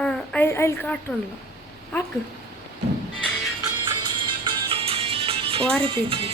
അതിൽ കാട്ടുണ്ടല്ലോ ആക്ക് വേറെ പേര്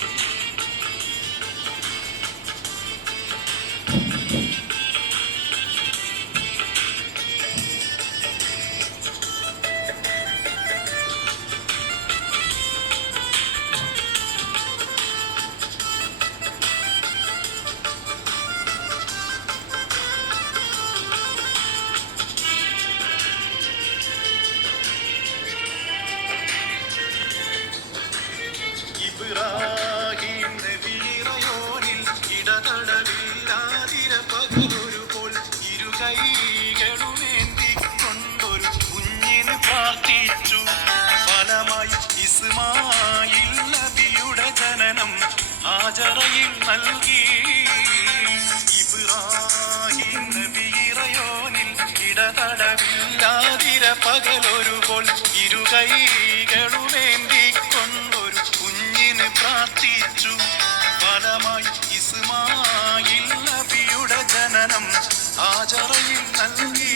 ഇബ്രാഹിം നബിയിറയോനിൽ ഇടതടവില്ലാതിര പകലൊരുപോൾ ഇരുകൈകളുമേന്തിക്കൊണ്ടൊരു കുഞ്ഞിന് പ്രാർത്ഥിച്ചു. ഫലമായി ഇസ്മായിൽ നബിയുടെ ജനനം ഹാജറയിൽ നൽകി. ഇബ്രാഹിം നബിയിറയോനിൽ ഇടതടവില്ലാതിര പകലൊരുപോൾ ഇരുകൈകളുമേന്തിക്കൊണ്ടൊരു പ്രാർത്ഥിച്ചു. ഫലമായി ഇസ്മായിൽ നബിയുടെ ജനനം ഹാജറയിൽ നൽകി.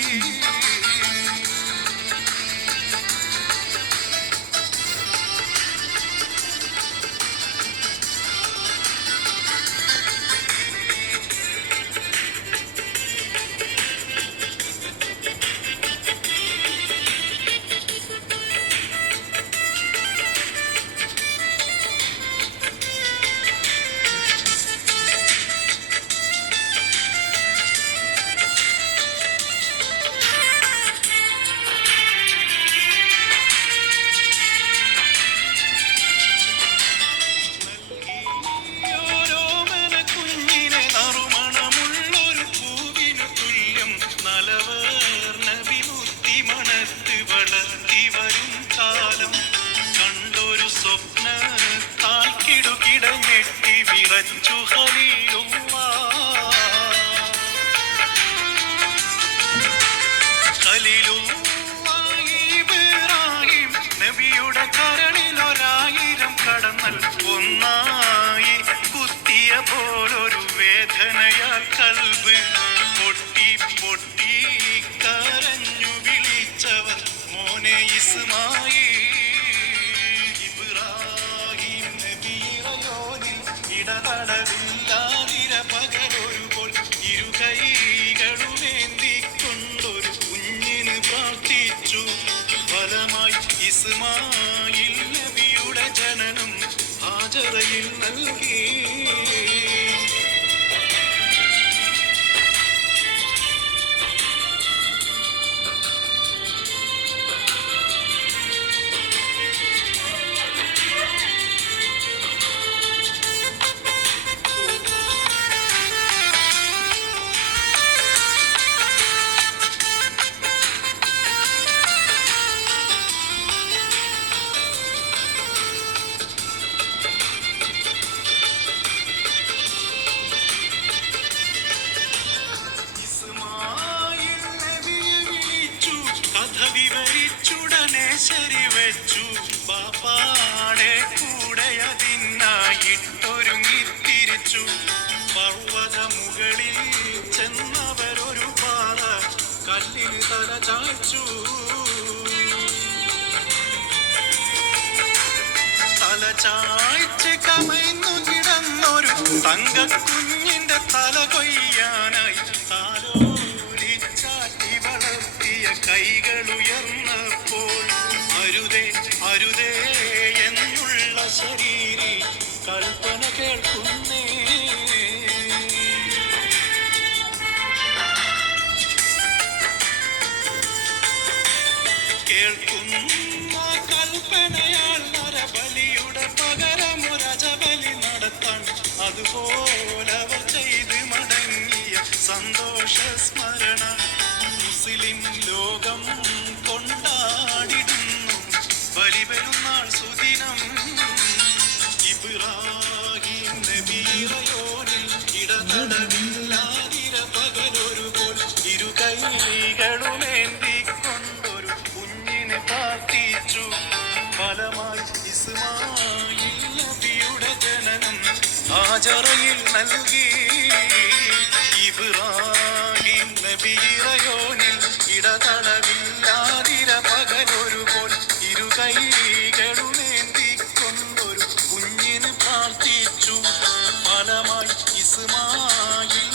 ഇബ്രാഹിം നബിയുടെ കരളിലൊരായിരം കടന്നൽ ഒന്നായി കുത്തിയ പോലൊരു വേദനയാൽ കൽബ് പൊട്ടി പൊട്ടി കരഞ്ഞു വിളിച്ചവർ മോനെ ഇസ്മായിൽ. ഇബ്രാഹിം നബിയിറയോനിൽ ഇടതടവില്ലാതിര പകലൊരുപോൾ ഇരുകൈകളുമേന്തിക്കൊണ്ടൊരു കുഞ്ഞിന് പ്രാർത്ഥിച്ചു. ഫലമായി ഇസ്മായിൽ നബിയുടെ ജനനം ഹാജറയിൽ നൽകി. ശരിവെച്ചു ബാപ്പാടെ കൂടെ അതിനായിട്ടൊരുങ്ങിത്തിരിച്ചു. പർവ്വത മുകളിൽ ചെന്നവരൊരു പാറ കല്ലിന് തല ചായ്ച്ചു. തല ചായ്ച്ച് കമയ്ന്നു കിടന്നൊരു തങ്കക്കുഞ്ഞിന്റെ തല കൊയ്യാനായി താലോലിച്ചാട്ടി വളർത്തിയ കൈകളുയർന്നപ്പോൾ അരുതേ അരുതേ എന്നുള്ള ശരീരി കൽപ്പന കേൾക്കുന്നേ. കേൾക്കുന്ന കൽപ്പനയാൽ നരബലിയുടെ പകരമൊരജബലി നടത്താൻ അതുപോലവർ ചെയ്ത് മടങ്ങിയ സന്തോഷ സ്മരണ മുസ്ലിം ലോകം കൊണ്ടാടിടുന്നു ബലിപെരുന്നാൾ സുദിനം. ഇബ്രാഹിം നബിയിറയോനിൽ ഇടതടവില്ലാതിര പകലൊരുപോൾ ഇരുകൈകളുമേന്തിക്കൊണ്ടൊരു കുഞ്ഞിനെ പ്രാർത്ഥിച്ചു. ഫലമായി ഇസ്മായിൽ നബിയുടെ ജനനം ഹാജറയിൽ നൽകി. ഇബ്രാഹിം നബിയിറയോനിൽ ഇടതടവില്ലാ ഫലമായി ഇസ്മായിൽ